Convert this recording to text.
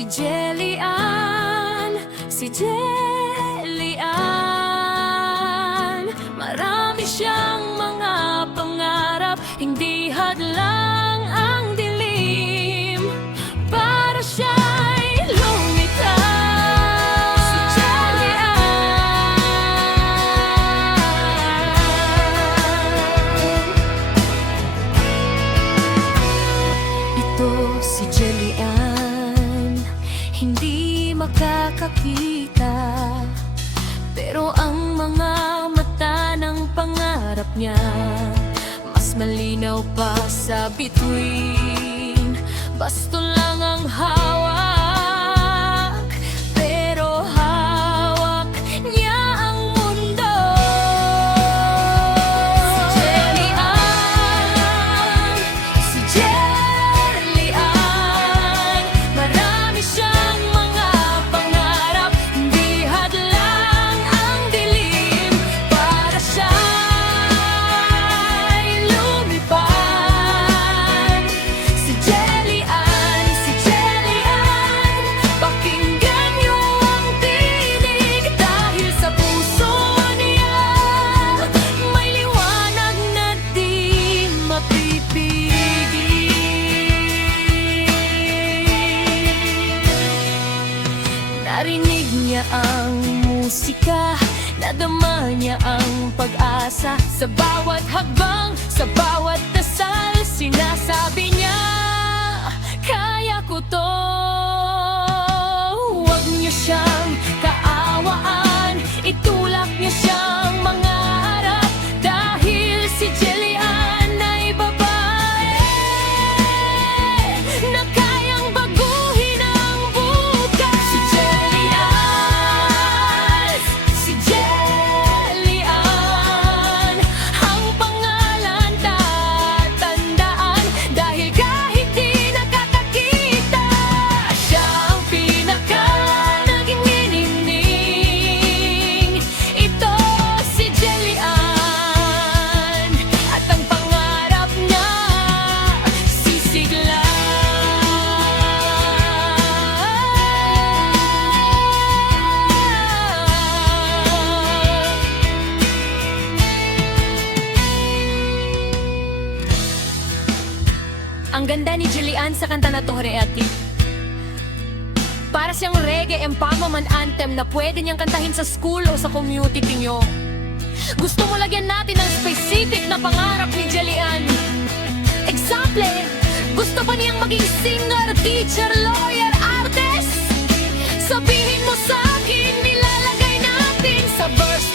Si Jelian, si Jelian, marami siyang mga pangarap, hindi hadlang ang dilim para siya'y lumitaw. Si Jelian, ito si Jelian, hindi makakakita, pero ang mga mata ng pangarap niya mas malinaw pa sa bituin. Basto lang ang hawak, pero hawak niya ang mundo. Si Jelian, si Jelian, marami siyang mga pangarap, hindi hadlang ang dilim para siya'y lumipad. Si Jelian, pakinggan niyo ang tinig, dahil sa puso niya may liwanag na di mapipigil. Narinig niya ang musika, nadama niya ang pag-asa. Sa bawat hakbang, sa bawat dasal, sinasabi niya, kaya ko to. Huwag niyo siyang kaawaan, itulak niyo siyang mangarap, dahil si Jelian ay babae na kayang baguhin ang bukas. Si Jelian, si Jelian, ang pangalan tatandaan, dahil kahit di nakakakita, siya ang pinaka nagingining. Ito si Jelian, at ang pangarap niya sisigla. Ang ganda ni Jelian sa kanta na to, Horeati. Para siyang reggae empowerment anthem na pwede niyang kantahin sa school o sa community niyo. Gusto mo lagyan natin ng specific na pangarap ni Jelian? Example, gusto ba niyang maging singer, teacher, lawyer, artist? Sabihin mo sa akin, nilalagay natin sa verse